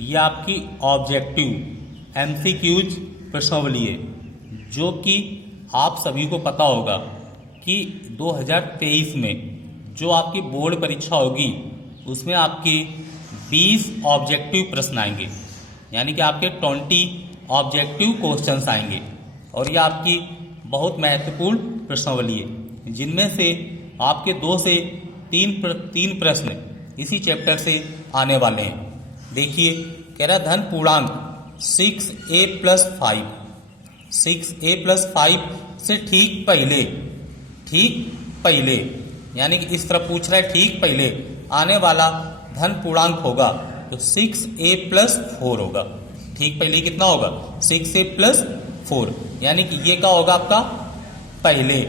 ये आपकी objective MCQs प्रश्नावली है, जो कि आप सभी को पता होगा कि 2023 में जो आपकी बोर्ड परीक्षा होगी उसमें आपके 20 ऑब्जेक्टिव प्रश्न आएंगे, यानी कि आपके 20 ऑब्जेक्टिव क्वेश्चंस आएंगे। और ये आपकी बहुत महत्वपूर्ण प्रश्नावली है, जिनमें से आपके 2 से 3 प्रश्न इसी चैप्टर से आने वाले हैं। देखिए, कह रहा धन पूर्णांक 6a + 5, 6a + 5 से ठीक पहले यानी कि इस तरह पूछ रहा है, ठीक पहले आने वाला धन पूर्णांक होगा तो 6a + 4 होगा। ठीक पहले कितना होगा? 6a + 4, यानी कि ये क्या होगा आपका पहले।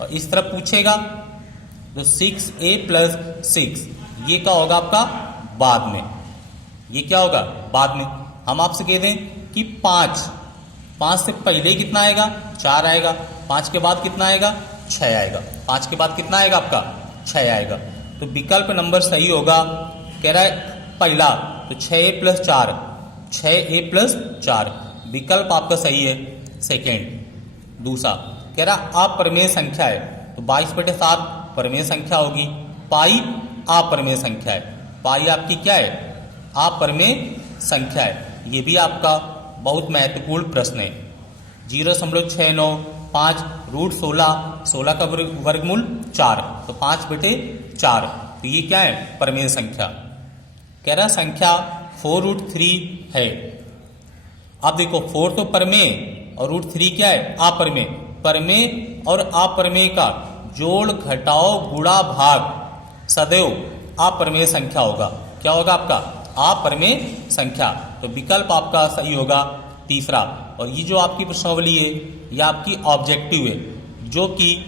और इस तरह पूछेगा तो 6a + 6 ये क्या होगा आपका बाद में। ये क्या होगा बाद में। हम आपसे कह दें कि 5 से पहले कितना आएगा? 4 आएगा। 5 के बाद कितना आएगा? 6 आएगा। 5 के बाद कितना आएगा आपका? 6 आएगा। तो विकल्प नंबर सही होगा। कह रहा है पहला तो 6a + 4, 6a + 4 विकल्प आपका सही है। सेकेंड दूसरा कह रहा अप्रमेय संख्या है तो 22/7 प्रमेय संख्या होगी। पाई अप्रमेय संख्या है। पाई आपकी क्या है? अप्रमेय संख्या है। ये भी आपका बहुत महत्वपूर्ण प्रश्न है। 0.695 √16, 16 का वर्गमूल 4 तो 5/4 तो ये क्या है? प्रमेय संख्या। कह रहा संख्या 4√3 है। अब देखो 4 तो प्रमेय और √3 क्या है? अप्रमेय। प्रमेय और अप्रमेय का जोड़ घटाओ गुणा भाग सदैव अप्रमेय संख्या होगा। क्या होगा आपका? अप्रमेय संख्या। तो विकल्प आपका सही होगा तीसरा। और ये जो आपकी प्रश्नावली है ये आपकी ऑब्जेक्टिव है, जो कि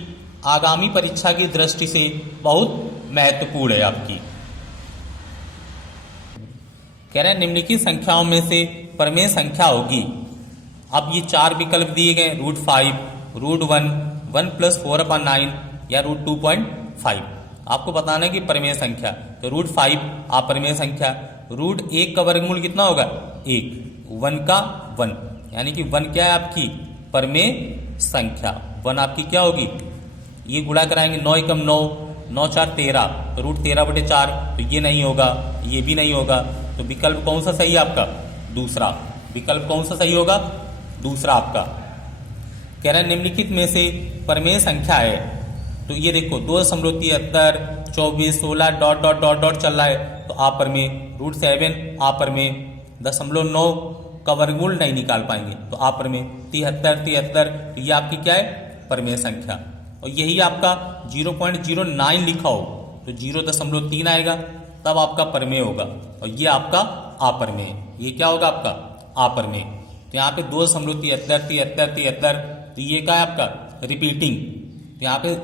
आगामी परीक्षा की दृष्टि से बहुत महत्वपूर्ण है आपकी। कह रहे हैं निम्नलिखित संख्याओं में से प्रमेय संख्या होगी। अब ये 4 विकल्प दिए गए, √5, √1, 1 + 4/9 या √2.5। आपको बताना है कि प्रमेय संख्या। तो √5 अप्रमेय संख्या। √1 का वर्गमूल कितना होगा? 1। 1 का 1, यानी कि 1 क्या है आपकी? प्रमेय संख्या। 1 आपकी क्या होगी? ये गुणा कराएंगे 9 × 9, 9 × 4 = 13 तो √13/4 तो ये नहीं होगा, ये भी नहीं होगा। तो विकल्प कौन सा सही है आपका? दूसरा। विकल्प कौन सा सही होगा? दूसरा आपका। कह रहे हैं निम्नलिखित में से प्रमेय संख्या है तो ये देखो 2.73, 24, 16 ... चल रहा है तो अप्रमेय। √7 अप्रमेय। 0.9 का वर्गमूल नहीं निकाल पाएंगे तो अप्रमेय। 73 तो ये आपकी क्या है? प्रमेय संख्या। और यही आपका 0.09 लिखा हो तो 0.3 आएगा, तब आपका प्रमेय होगा। और ये आपका अप्रमेय। ये क्या होगा आपका? अप्रमेय। तो यहाँ पे 2.73 तो ये क्या है आपका? रिपीटिंग। तो यहाँ पे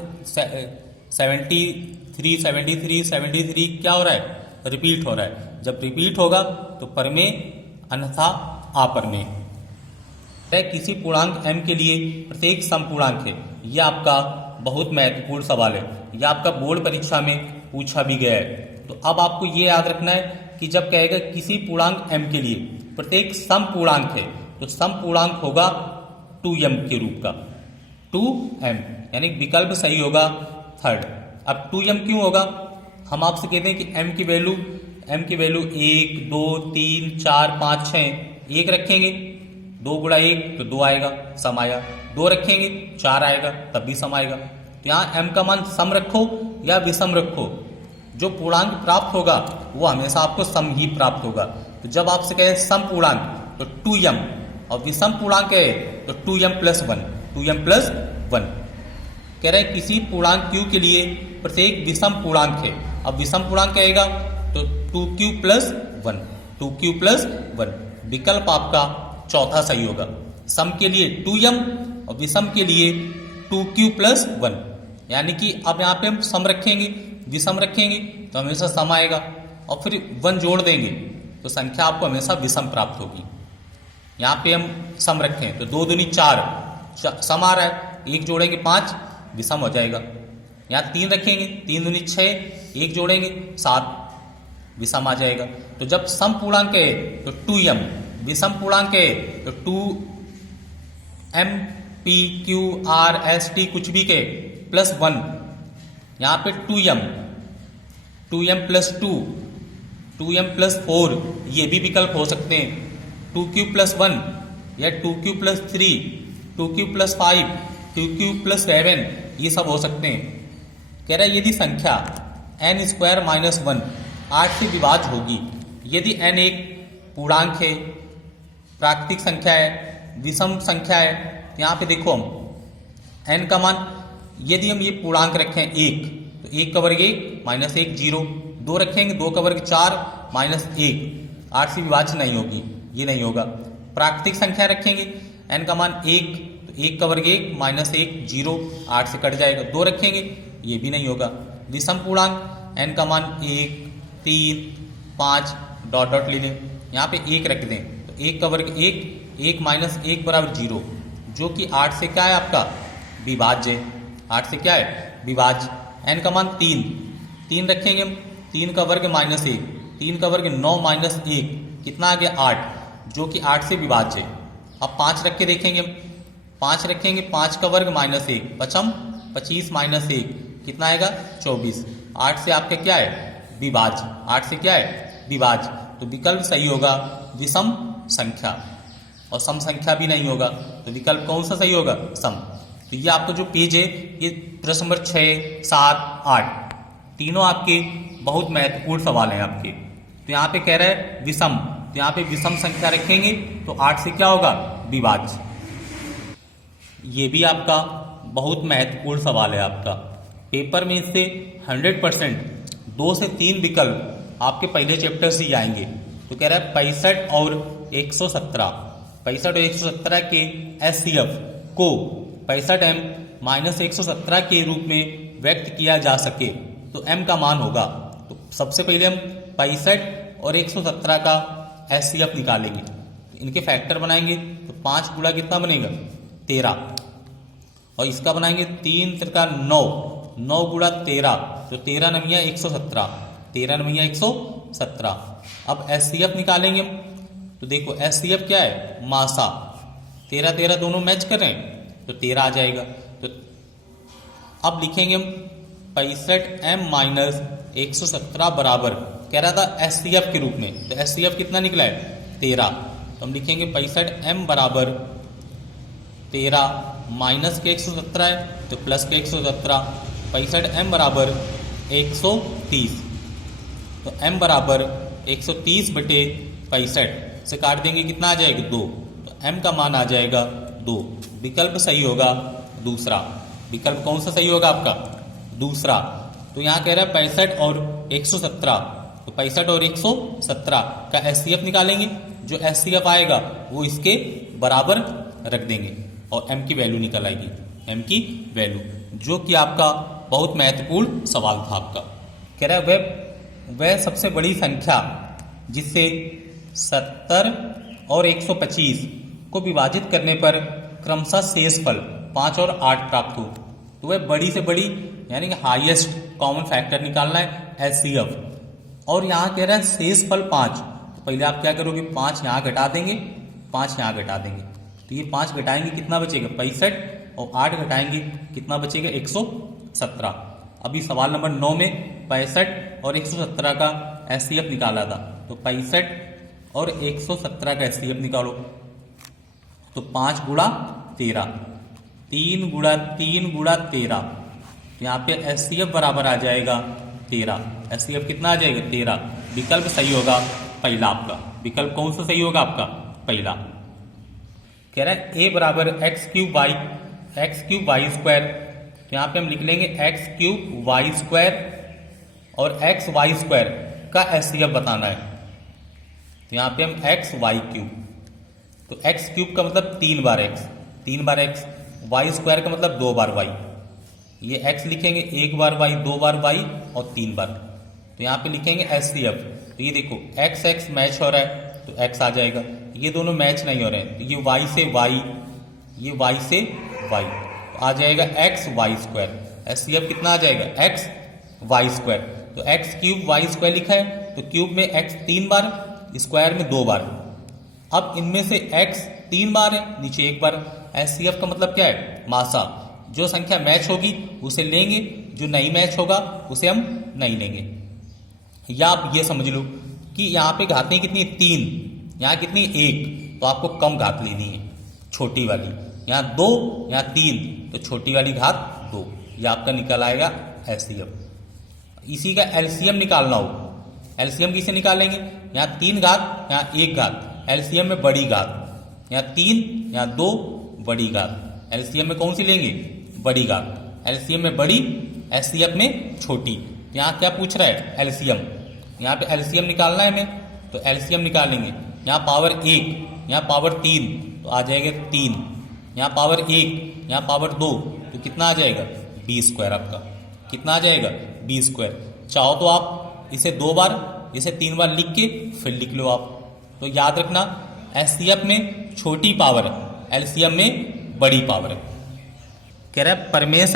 73 क्या हो रहा है? रिपीट हो रहा है। जब रिपीट होगा तो प्रमेय, अन्यथा अप्रमेय। किसी पूर्णांक m के लिए प्रत्येक समपूर्णांक है। यह आपका बहुत महत्वपूर्ण सवाल है। यह आपका बोर्ड परीक्षा में पूछा भी गया है। तो अब आपको ये याद रखना है कि जब कहेगा किसी पूर्णांक m के लिए प्रत्येक समपूर्णांक है तो समपूर्णांक होगा 2m के रूप का। 2m यानी विकल्प सही होगा थर्ड। अब 2m क्यों होगा? हम आपसे कहते हैं कि m की वैल्यू 1, 2, 3, 4, 5, 6 1 रखेंगे, 2 × 1 तो 2 आएगा, सम आया। 2 रखेंगे 4 आएगा, तब भी सम आएगा। तो यहाँ m का मान सम रखो या विषम रखो, जो पूर्णांक प्राप्त होगा वो हमेशा आपको सम ही प्राप्त होगा। तो जब आपसे कहे सम पूर्णांक तो 2m, और विषम पूर्णांक है तो 2m + 1, 2m + 1। कह रहे हैं किसी पूर्णांक q के लिए प्रत्येक विषम पूर्णांक है। अब विषम पूर्णांक कहेगा तो 2q + 1, 2q + 1 विकल्प आपका चौथा सही होगा। सम के लिए 2m और विषम के लिए 2q + 1, यानी कि अब यहाँ पे हम सम रखेंगे, विषम रखेंगे तो हमेशा सम आएगा, और फिर 1 जोड़ देंगे तो संख्या आपको हमेशा विषम प्राप्त होगी। यहाँ पे हम सम रखें तो 2 दूनी 4 सम आ रहा है, 1 जोड़ेंगे 5 विषम हो जाएगा। यहाँ 3 रखेंगे, 3 दूनी 6, 1 जोड़ेंगे 7 विषम आ जाएगा। तो जब सम पूर्णांक है तो 2m, विषम पूर्णांक है तो 2m p q r s t कुछ भी के प्लस 1, यहाँ पे 2m प्लस 2, 2m प्लस 4, ये भी विकल्प हो सकते हैं। 2q प्लस 1 या 2q plus 3, 2q plus 5, 2q plus 7, ये सब हो सकते हैं। कह रहा है यदि संख्या n स्क्वायर माइनस 1 8 से विभाज्य होगी, यदि n एक पूर्णांक है, प्राकृतिक संख्या है, विषम संख्या है, यहाँ पे देखो हम n का मान, यदि हम ये पूर्णांक रखें 1 तो 1 का वर्ग 1 माइनस 1 0, 2 रखेंगे 2 का वर्ग 4 माइनस 1, 8 से विभाज्य नहीं होगी, ये नहीं होगा। प्राकृतिक संख्या रखेंगे n का मान 1 तो 1 का वर्ग 1 माइनस 1 0, 8 से कट जाएगा। 2 रखेंगे ये भी नहीं होगा। विषम पूर्णांक n का मान 1 3 5 डॉट डॉट ले लें, यहाँ पे 1 रख दें तो 1 का वर्ग 1, 1 माइनस 1 बराबर 0, जो कि 8 से क्या है आपका विभाज्य, 8 से क्या है विभाज्य। n का मान 3, 3 रखेंगे हम, 3 का वर्ग माइनस 1, 3 का वर्ग 9 माइनस 1, कितना आ गया 8, जो कि 8 से विभाज्य है। अब 5 रख के देखेंगे हम, 5 रखेंगे, 5 का वर्ग माइनस 1, पचम 25 माइनस 1, कितना आएगा 24, 8 से आपका क्या है विभाज्य, 8 से क्या है विभाज्य। तो विकल्प सही होगा विषम संख्या, और सम संख्या भी नहीं होगा, तो विकल्प कौन सा सही होगा सम। तो ये आपका जो पेज है ये प्रश्न नंबर 6 7 8 तीनों आपके बहुत महत्वपूर्ण सवाल हैं आपके। तो यहाँ पे कह रहा है विषम, तो यहाँ पे विषम संख्या रखेंगे तो 8 से क्या होगा विभाज्य। ये भी आपका बहुत महत्वपूर्ण सवाल है आपका, पेपर में इससे 100% 2 से 3 विकल्प आपके पहले चैप्टर से ही आएंगे। तो कह रहा है 65 और 117, 65 और 117 के एचसीएफ को 65m माइनस 117 के रूप में व्यक्त किया जा सके तो m का मान होगा। तो सबसे पहले हम 65 और 117 का एचसीएफ निकालेंगे, इनके फैक्टर बनाएंगे तो 5 गुणा कितना बनेगा 13, और इसका बनाएंगे 3 त्रिका 9, 9 गुणा 13 तो 13 नमिया 117, 13 नमिया 117। अब एचसीएफ निकालेंगे हम, तो देखो एचसीएफ क्या है मासा, 13 13 दोनों मैच कर रहे हैं तो 13 आ जाएगा। तो अब लिखेंगे हम 65m माइनस 117 बराबर, कह रहा था एचसीएफ के रूप में, तो एचसीएफ कितना निकला है 13, तो हम लिखेंगे 65m बराबर 13 माइनस के 117 है तो प्लस के 117, 65m बराबर 130, तो m बराबर 130 बटे 65 से काट देंगे कितना आ जाएगा 2, तो m का मान आ जाएगा 2। विकल्प सही होगा दूसरा। विकल्प कौन सा सही होगा आपका दूसरा। तो यहाँ कह रहा है 65 और 117, तो 65 और 117 का एचसीएफ निकालेंगे, जो एचसीएफ आएगा वो इसके बराबर रख देंगे और m की वैल्यू निकल आएगी, m की वैल्यू, जो कि आपका बहुत महत्वपूर्ण सवाल था आपका। कह रहा है वह सबसे बड़ी संख्या जिससे 70 और 125 को विभाजित करने पर क्रमशः शेषफल 5 और 8 प्राप्त हो, तो वह बड़ी से बड़ी यानी कि हाईएस्ट कॉमन फैक्टर निकालना है एचसीएफ। और यहाँ कह रहा है शेषफल 5, तो पहले आप क्या करोगे 5 यहाँ घटा देंगे, 5 यहाँ घटा देंगे, तो ये 5 घटाएंगे कितना बचेगा 65, और 8 घटाएंगे कितना बचेगा 117। अभी सवाल नंबर 9 में 65 और 117 का एचसीएफ निकाला था, तो 65 और 117 का एचसीएफ निकालो, तो 5 गुणा 13, 3 गुणा 3 गुणा 13, तो यहाँ पे एचसीएफ बराबर आ जाएगा 13, एचसीएफ कितना आ जाएगा 13। विकल्प सही होगा पहला आपका। विकल्प कौन सा सही होगा आपका पहला। कह रहा है a बराबर एक्स क्यूब वाई स्क्वायर, तो यहाँ पे हम लिख लेंगे एक्स क्यूब वाई स्क्वायर और एक्स वाई स्क्वायर का एचसीएफ बताना है, तो यहाँ पे हम एक्स वाई क्यूब, तो एक्स क्यूब का मतलब 3 बार एक्स, 3 बार एक्स, वाई स्क्वायर का मतलब 2 बार वाई, ये एक्स लिखेंगे 1 बार वाई, 2 बार वाई और 3 बार, तो यहाँ पे लिखेंगे एचसीएफ। तो ये देखो एक्स एक्स मैच हो रहा है तो एक्स आ जाएगा, ये दोनों मैच नहीं हो रहे हैं तो ये वाई से वाई, ये वाई से वाई, तो आ जाएगा एक्स वाई स्क्वायर। एचसीएफ कितना आ जाएगा एक्स वाई स्क्वायर, तो एक्स क्यूब वाई स्क्वायर लिखा है तो क्यूब में x 3 बार, स्क्वायर में 2 बार। अब इनमें से x 3 बार है, नीचे 1 बार। HCF का मतलब क्या है? मासा। जो संख्या मैच होगी उसे लेंगे, जो नहीं मैच होगा उसे हम नहीं लेंगे। या आप ये समझ लो कि यहाँ पे घातें कितनी? 3, यहाँ कितनी? 1, तो आपको कम घात लेनी है, छोटी वाली। यहाँ 2, यहाँ 3, तो छोटी वाली घात 2। ये आपका निकल आएगा HCF। इसी का LCM निकालना हो, LCM किसे निकालेंगे? यहाँ 3 घात, यहाँ 1 घात, LCM में बड़ी घात। यहाँ 3, यहाँ 2, बड़ी घात। LCM में कौन सी लेंगे? बड़ी घात। LCM में बड़ी, HCF में छोटी। यहाँ क्या पूछ रहा है? LCM। यहाँ पे LCM निकालना है हमें, तो LCM निकालेंगे। यहाँ पावर 1, यहाँ पावर 3, तो आ जाएगा 3। यहाँ पावर 1, यहाँ पावर 2, तो कितना आ जाएगा? b² आपका। कितना आ जाएगा? b²। चाहो तो आप इसे 2 बार, इसे 3 बार लिख के फिर लिख लो आप। तो याद रखना, HCF में छोटी पावर है, LCM में बड़ी पावर है। कह रहा है परिमेय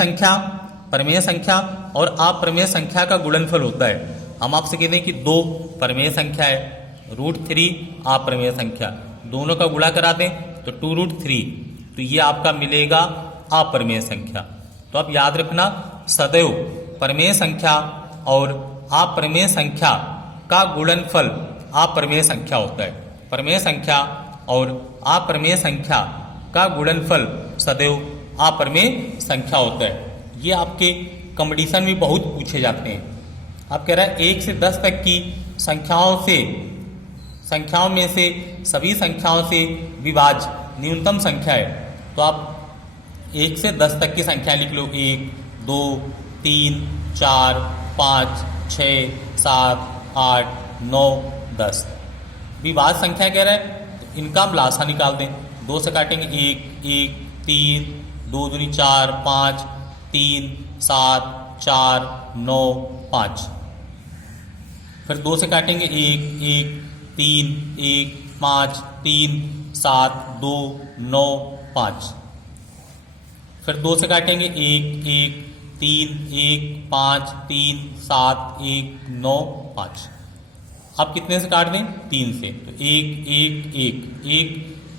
संख्या और अप्रमेय संख्या का गुणनफल होता है। हम आपसे कहते हैं कि 2 परिमेय संख्या है, √3 अप्रमेय संख्या, दोनों का गुणा करा दें तो 2√3, तो ये आपका मिलेगा अप्रमेय संख्या। तो आप याद रखना, सदैव परिमेय संख्या और अप्रमेय संख्या का गुणनफल अप्रमेय संख्या होता है। परिमेय संख्या और अप्रमेय संख्या का गुणनफल सदैव अप्रमेय संख्या होता है। ये आपके कंपटीशन में बहुत पूछे जाते हैं। आप कह रहा है 1 से 10 तक की संख्याओं में से सभी संख्याओं से विभाज्य न्यूनतम संख्या है। तो आप 1 से 10 तक की संख्या लिख लो, 1, 2, 3, 4, 5, 6, 7, 8, 9, 10 विभाज्य संख्या कह रहा है, तो इनका हम लासा निकाल दें। 2 से काटेंगे 1, 1, 3, 2 दूनी 4, 5, 3, 7, 4, 9, 5। फिर 2 से काटेंगे 1, 1, 3, 1, 5, 3, 7, 2, 9, 5। फिर 2 से काटेंगे 1, 1, 3, 1, 5, 3, 7, 1, 9, 5। अब कितने से काट दें? 3 से, तो 1, 1, 1, 1,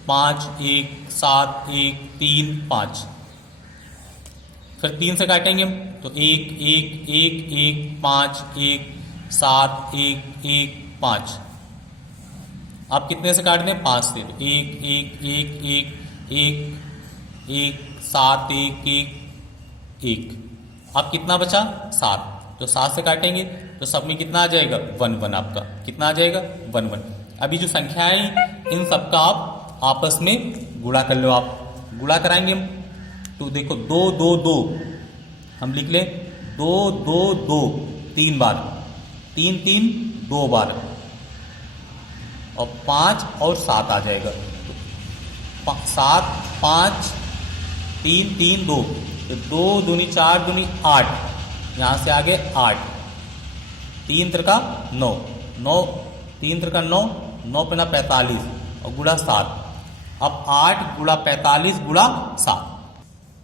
5, 1, 7, 1, 3, 5। फिर 3 से काटेंगे हम, तो 1, 1, 1, 1, 5, 1, 7, 1, 1, 5। अब कितने से काट दें? 5 से, तो 1, 1, 1, 1, 1, 1, 7, 1, 1, 1। अब कितना बचा? 7, तो 7 से काटेंगे तो सब में कितना आ जाएगा? 1, 1 आपका। कितना आ जाएगा? 1, 1। अभी जो संख्याएं इन सबका आप आपस में गुणा कर लो। आप गुणा कराएंगे हम, तो देखो 2, 2, 2 हम लिख लें, 2, 2, 2 3 बार, 3, 3 2 बार, और 5 और 7 आ जाएगा। 7, 5, 3, 3 2, तो 2 दूनी 4 दूनी 8, यहाँ से आगे 8, 3 त्रिका 9, 9 3 त्रिका 9, 9 पना 45 और गुणा 7। अब 8 गुणा 45 गुणा 7।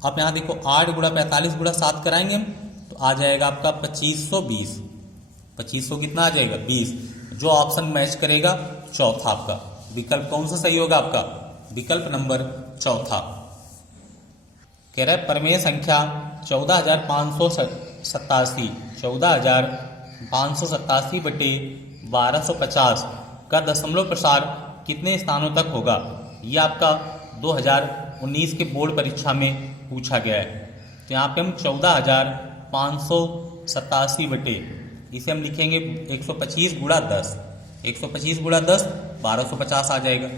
अब यहाँ देखो 8 गुणा 45 गुणा 7 कराएंगे हम, तो आ जाएगा आपका 2520। 2500 कितना आ जाएगा? 20। जो ऑप्शन मैच करेगा चौथा आपका विकल्प कौन सा सही होगा? आपका विकल्प नंबर चौथा। कह रहा है परिमेय संख्या 14587 14587 बटे 1250 का दशमलव प्रसार कितने स्थानों तक होगा? ये आपका 2019 के बोर्ड परीक्षा में पूछा गया है। तो यहाँ पे हम 14587 बटे, इसे हम लिखेंगे 125 गुणा 10, 125 गुणा 10 1250 आ जाएगा।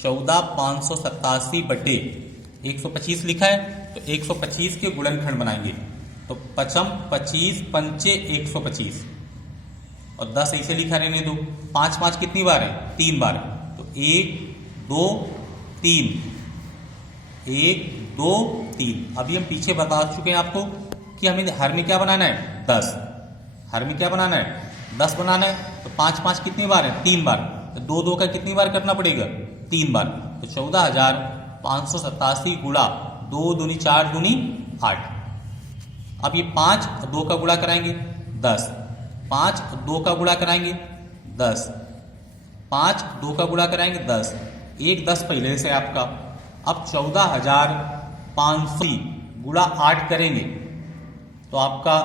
14587 बटे 125 लिखा है, तो 125 के गुणनखंड बनाएंगे, तो 55 25 पंचे 125 और 10 ऐसे लिखा रहने दो। 5 5 कितनी बार है? 3 बार, तो 1 2 3, 1 2 3। अभी हम पीछे बता चुके हैं आपको कि हमें हर में क्या बनाना है? 10। हर में क्या बनाना है? 10 बनाना है। तो 5 5 कितनी बार है? 3 बार, तो 2 2 का कितनी बार करना पड़ेगा? 3 बार, तो 14587 गुणा 2 दूनी 4 दूनी 8। अब ये 5 2 का गुणा कराएंगे 10, 5 2 का गुणा कराएंगे 10, 5 2 का गुणा कराएंगे 10, 1 10 पहले से आपका। अब 14,500 गुणा 8 करेंगे तो आपका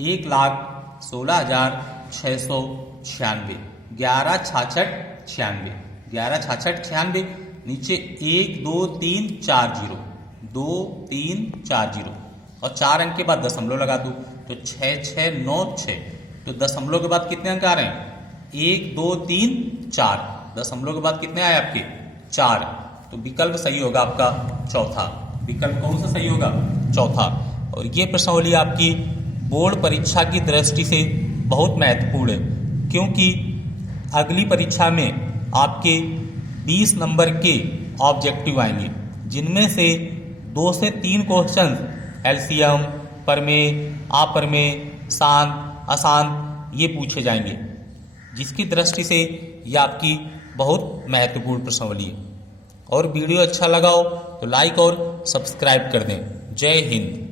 1,16,696, 11 66 96, 11 66 96, नीचे 1 2 3 4 0, 2 3 4 0 और 4 अंक के बाद दशमलव लगा दूं तो 6 6 9 6। तो दशमलव के बाद कितने अंक आ रहे हैं? 1 2 3 4, दशमलव के बाद कितने आए आपके? 4। तो विकल्प सही होगा आपका चौथा। विकल्प कौन सा सही होगा? चौथा। और ये प्रश्नावली आपकी बोर्ड परीक्षा की दृष्टि से बहुत महत्वपूर्ण है, क्योंकि अगली परीक्षा में आपके 20 नंबर के ऑब्जेक्टिव आएंगे, जिनमें से 2 से 3 क्वेश्चन एलसीएम, प्रमेय, अप्रमेय, शांत, अशांत ये पूछे जाएंगे, जिसकी दृष्टि से ये आपकी बहुत महत्वपूर्ण प्रश्नावली है। और वीडियो अच्छा लगा हो तो लाइक और सब्सक्राइब कर दें। जय हिंद।